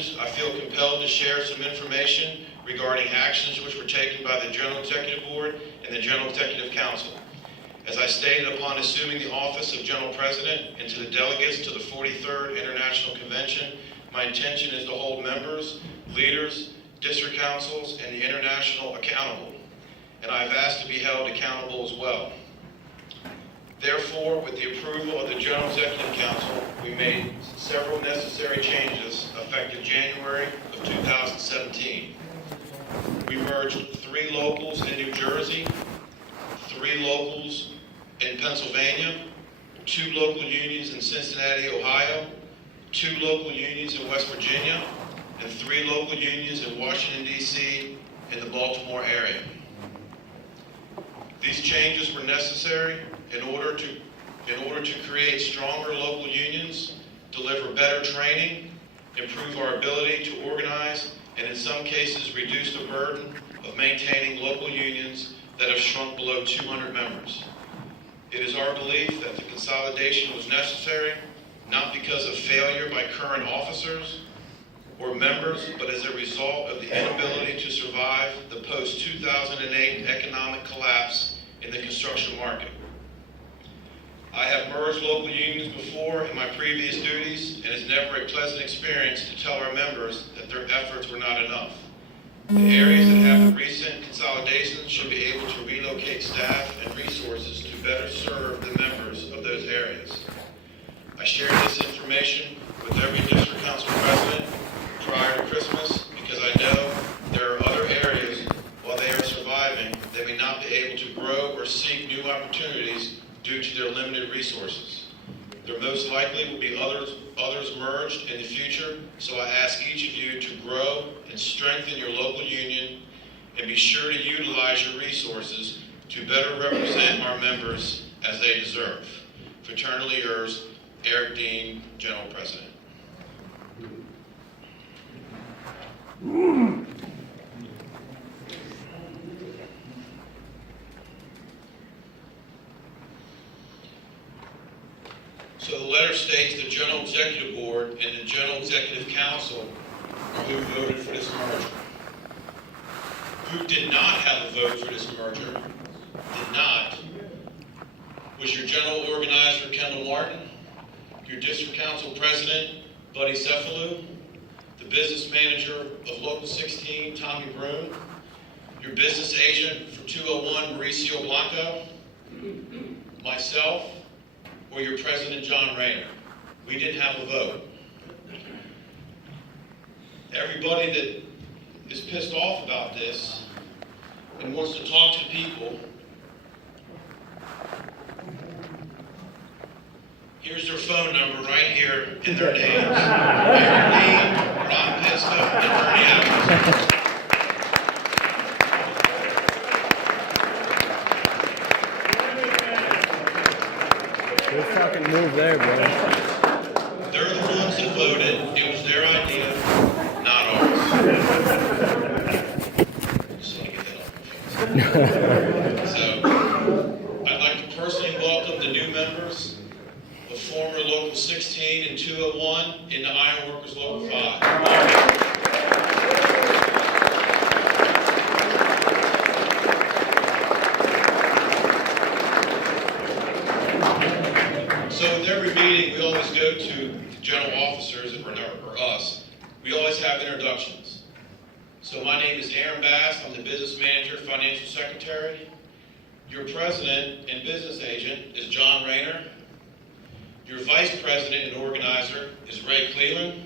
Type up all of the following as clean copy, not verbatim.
introductions, I feel compelled to share some information regarding actions which were taken by the General Executive Board and the General Executive Council. As I stated upon assuming the office of General President and to the delegates to the 43rd International Convention, my intention is to hold members, leaders, district councils, and the international accountable, and I have asked to be held accountable as well. Therefore, with the approval of the General Executive Council, we made several necessary changes effective January of 2017. We merged 3 locals in New Jersey, 3 locals in Pennsylvania, 2 local unions in Cincinnati, Ohio, 2 local unions in West Virginia, and 3 local unions in Washington, D.C. and the Baltimore area. These changes were necessary in order to create stronger local unions, deliver better training, improve our ability to organize, and in some cases reduce the burden of maintaining local unions that have shrunk below 200 members. It is our belief that the consolidation was necessary, not because of failure by current officers or members, but as a result of the inability to survive the post-2008 economic collapse in the construction market. I have merged local unions before in my previous duties, and it's never a pleasant experience to tell our members that their efforts were not enough. The areas that have the recent consolidations should be able to relocate staff and resources to better serve the members of those areas. I shared this information with every district council president prior to Christmas because I know there are other areas, while they are surviving, they may not be able to grow or seek new opportunities due to their limited resources. There most likely will be others merged in the future, so I ask each of you to grow and strengthen your local union and be sure to utilize your resources to better represent our members as they deserve. Fraternally yours, Eric Dean, General President. So the letter states the General Executive Board and the General Executive Council are who voted for this merger. Who did not have a vote for this merger, did not, was your General Organizer, Kendall Martin, your District Council President, Buddy Cefalu, the Business Manager of Local 16, Tommy Broom, your Business Agent for 201, Mauricio Blanco, myself, or your President, John Rayner. We didn't have a vote. Everybody that is pissed off about this and wants to talk to people, here's their phone number right here in their names. Aaron Dean, Ron Pisco, and Bernie Adams. Good fucking move there, bro. They're the ones that voted. It was their idea, not ours. Just want to get that off. So, I'd like to personally welcome the new members of former Local 16 and 201 into Ironworkers Local 5. So with every meeting, we always go to the general officers, or us. We always have introductions. So my name is Aaron Bass. I'm the Business Manager, Financial Secretary. Your President and Business Agent is John Rayner. Your Vice President and Organizer is Ray Cleland.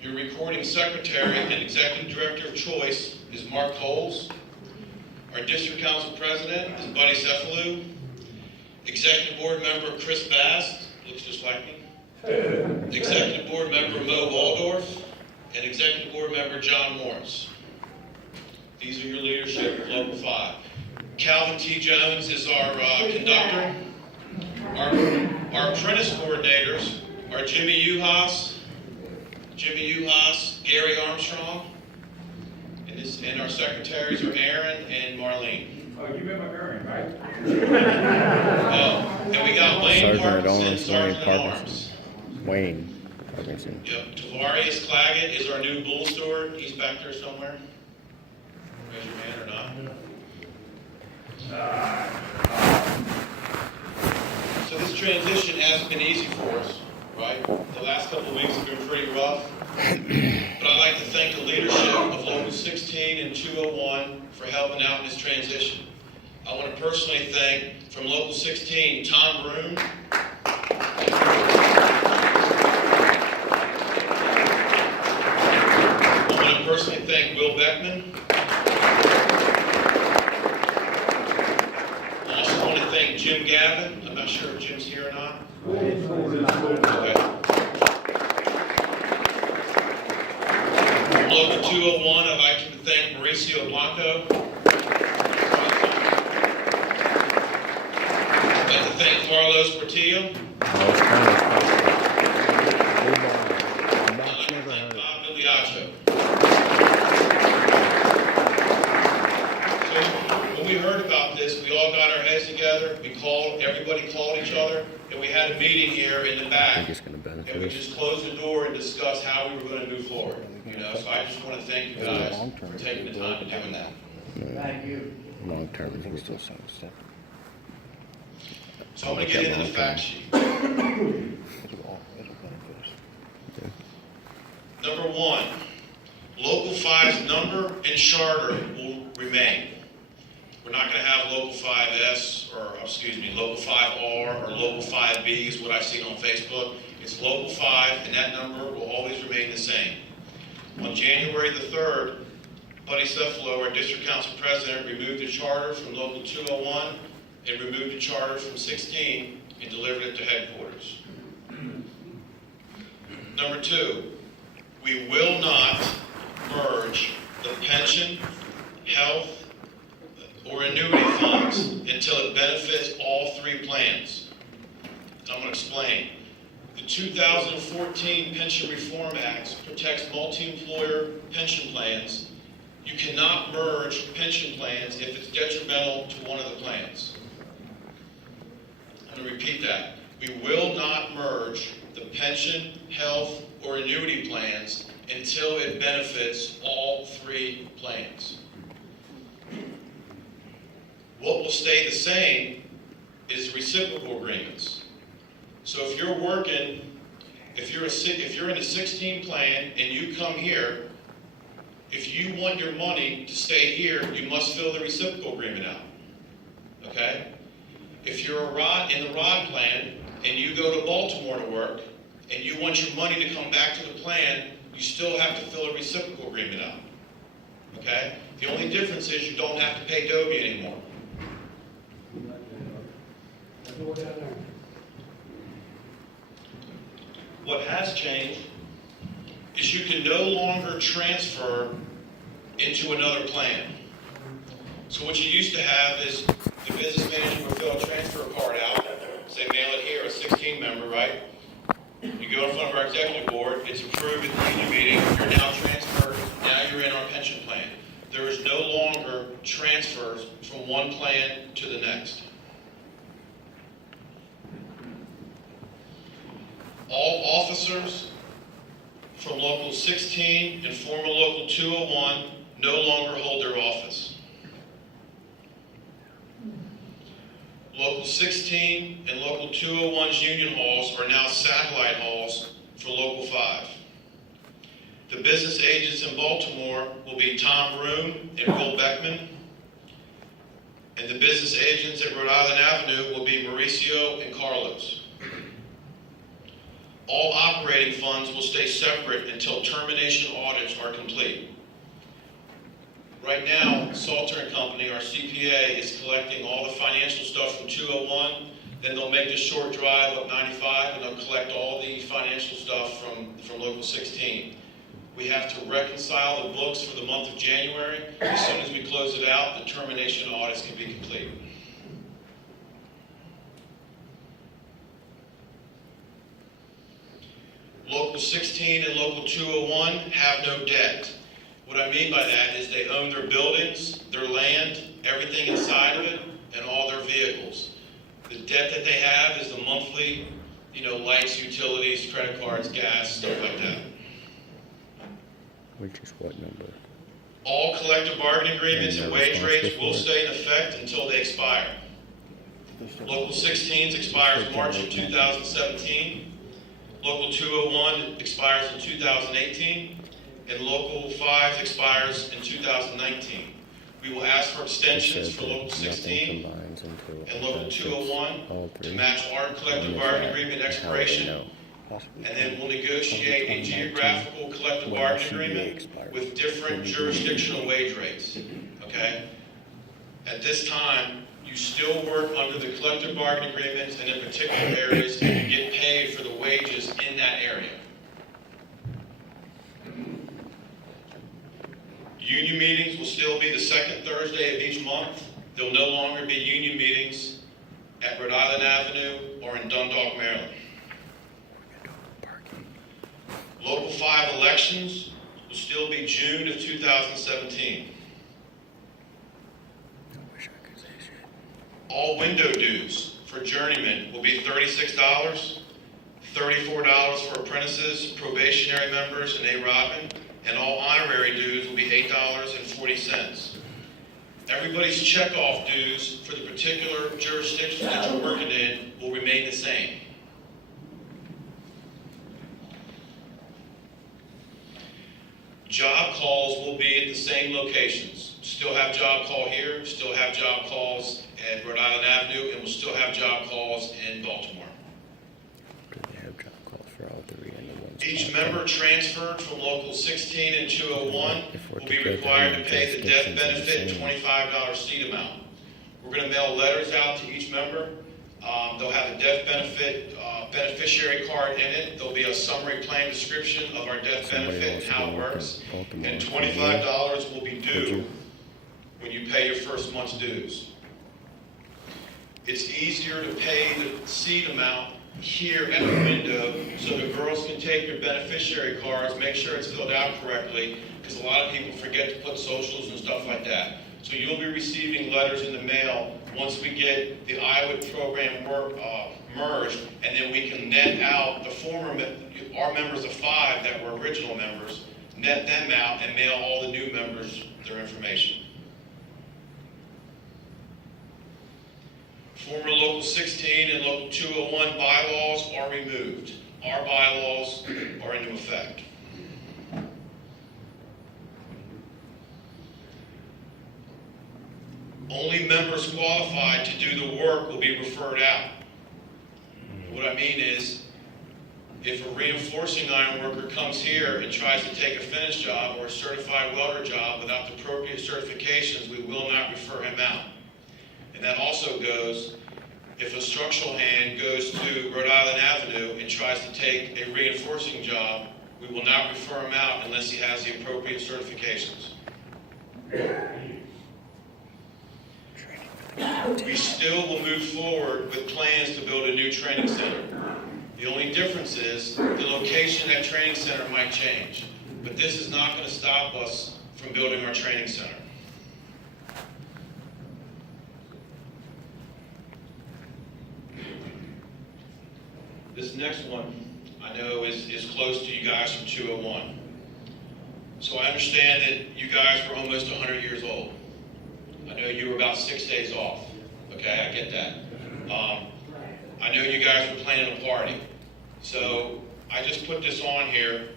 Your Recording Secretary and Executive Director of Choice is Mark Coles. Our District Council President is Buddy Cefalu. Executive Board Member Chris Bass, looks just like me. Executive Board Member Mo Waldorf, and Executive Board Member John Morris. These are your leadership of Local 5. Calvin T. Jones is our conductor. Our apprentice coordinators are Jimmy Uhas, Gary Armstrong, and our secretaries are Aaron and Marlene. Oh, you met my parent, right? And we got Wayne Sergeant at Parkinson, Arms, Sergeant at Wayne Arms. Parkinson. Wayne. Parkinson. Yep, Tavarius Claggett is our new bull steward. He's back there somewhere. Raise your hand or not. So this transition hasn't been easy for us, right? The last couple of weeks have been pretty rough. But I'd like to thank the leadership of Local 16 and 201 for helping out in this transition. I want to personally thank, from Local 16, Tom Broom. I want to personally thank Will Beckman. I also want to thank Jim Gavin. I'm not sure if Jim's here or not. Okay. From Local 201, I'd like to thank Mauricio Blanco. I'd like to thank Carlos Portillo. I'd like to thank Bob Miliacho. So when we heard about this, we all got our heads together. Everybody called each other, and we had a meeting here in the back. I think it's going to benefit And we us. just closed the door and discussed how we were going to move forward. So I just want to thank you guys for taking the time to doing that. Thank you. Long term, I think it's still some stuff. So I'm going to get into the fact sheet. Number one, Local 5's number and charter will remain. We're not going to have Local 5S, Local 5R or Local 5B is what I've seen on Facebook. It's Local 5, and that number will always remain the same. On January the 3rd, Buddy Cephalo, our District Council President, removed the charter from Local 201 and removed the charter from 16 and delivered it to headquarters. Number two, we will not merge the pension, health, or annuity funds until it benefits all three plans. I'm going to explain. The 2014 Pension Reform Act protects multi-employer pension plans. You cannot merge pension plans if it's detrimental to one of the plans. I'm going to repeat that. We will not merge the pension, health, or annuity plans until it benefits all three plans. What will stay the same is reciprocal agreements. So if you're working, if you're in a 16 plan and you come here, if you want your money to stay here, you must fill the reciprocal agreement out. Okay? If you're in the ROD plan and you go to Baltimore to work and you want your money to come back to the plan, you still have to fill a reciprocal agreement out. Okay? The only difference is you don't have to pay Dobie anymore. What has changed is you can no longer transfer into another plan. So what you used to have is the business manager would fill a transfer card out, say mail it here, a 16 member, right? You go in front of our executive board, it's approved at the union meeting, you're now transferred, now you're in our pension plan. There is no longer transfers from one plan to the next. All officers from Local 16 and former Local 201 no longer hold their office. Local 16 and Local 201's union halls are now satellite halls for Local 5. The business agents in Baltimore will be Tom Broom and Will Beckman. And the business agents at Rhode Island Avenue will be Mauricio and Carlos. All operating funds will stay separate until termination audits are complete. Right now, Salter & Company, our CPA, is collecting all the financial stuff from 201. Then they'll make the short drive up 95, and they'll collect all the financial stuff from Local 16. We have to reconcile the books for the month of January. As soon as we close it out, the termination audits can be complete. Local 16 and Local 201 have no debt. What I mean by that is they own their buildings, their land, everything inside of it, and all their vehicles. The debt that they have is the monthly lights, utilities, credit cards, gas, stuff like that. Which is what number? All collective bargaining agreements And and they're wage rates will responsible for stay in effect until they expire. Local 16s expires March of 2017. Local 201 expires in 2018. And Local 5 expires in 2019. We will ask for It extensions said for that Local nothing 16 combines into and Local benefits 201 all to three. match our collective When is bargaining that? agreement How would they expiration. know? And then we'll negotiate a geographical collective When bargaining CBA agreement expires. with different jurisdictional wage rates, okay? At this time, you still work under the collective bargaining agreements and in particular areas, and you get paid for the wages in that area. Union meetings will still be the second Thursday of each month. There'll no longer be union meetings at Rhode Island Avenue or in Dundalk, Maryland. Local 5 elections will still be June of 2017. I wish I could say shit. All window dues for journeymen will be $36, $34 for apprentices, probationary members, and A-Rodman, and all honorary dues will be $8.40. Everybody's checkoff dues for the particular jurisdiction that you're working in will remain the same. Job calls will be at the same locations. Still have job call here, still have job calls at Rhode Island Avenue, and we'll still have job calls in Baltimore. Do they have job calls for all three and the ones? Each about member them? transferred from Local 16 and 201 If we're will be together, required to then pay the death jurisdictions are the benefit same. $25 seat amount. We're going to mail letters out to each member. They'll have a death benefit beneficiary card in it. There'll be a summary plan description of our death Somebody benefit and wants how to it work in works. Baltimore. And Would you? $25 will be Would due you? when you pay your first month's dues. It's easier to pay the seat amount here at the window so the girls can take their beneficiary cards, make sure it's filled out correctly, because a lot of people forget to put socials and stuff like that. So you'll be receiving letters in the mail once we get the IWIT program merged, and then we can net out the our members of 5 that were original members, net them out and mail all the new members their information. Former Local 16 and Local 201 bylaws are removed. Our bylaws are into effect. Only members qualified to do the work will be referred out. What I mean is, if a reinforcing iron worker comes here and tries to take a finish job or a certified welder job without the appropriate certifications, we will not refer him out. And that also goes, if a structural hand goes to Rhode Island Avenue and tries to take a reinforcing job, we will not refer him out unless he has the appropriate certifications. We still will move forward with plans to build a new training center. The only difference is the location of that training center might change, but this is not going to stop us from building our training center. This next one I know is close to you guys from 201. So I understand that you guys were almost 100 years old. I know you were about 6 days off. Okay, I get that. I know you guys were planning a party. So I just put this on here.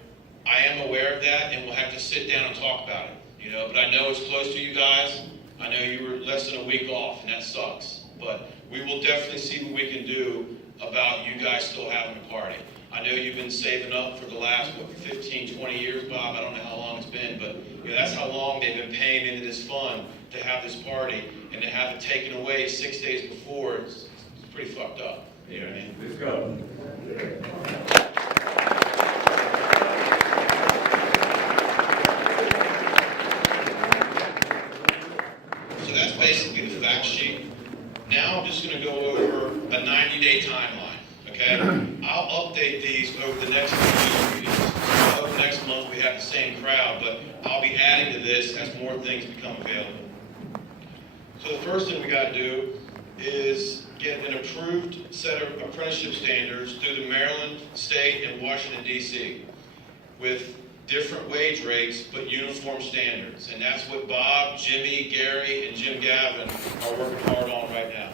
I am aware of that, and we'll have to sit down and talk about it. But I know it's close to you guys. I know you were less than a week off, and that sucks. But we will definitely see what we can do about you guys still having a party. I know you've been saving up for the last, 15, 20 years, Bob. I don't know how long it's been, but that's how long they've been paying into this fund to have this party, and to have it taken away 6 days before, it's pretty fucked up. You know what I mean? Let's go. So that's basically the fact sheet. Now I'm just going to go over a 90-day timeline, okay? I'll update these over the next few meetings. I hope next month we have the same crowd, but I'll be adding to this as more things become available. So the first thing we got to do is get an approved set of apprenticeship standards through the Maryland, state, and Washington, D.C. with different wage rates, but uniform standards. And that's what Bob, Jimmy, Gary, and Jim Gavin are working hard on right now.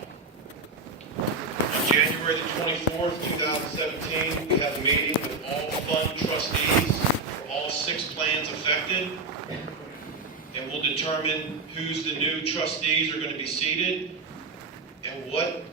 On January the 24th, 2017, we have a meeting with all fund trustees for all 6 plans affected. And we'll determine who's the new trustees are going to be seated and what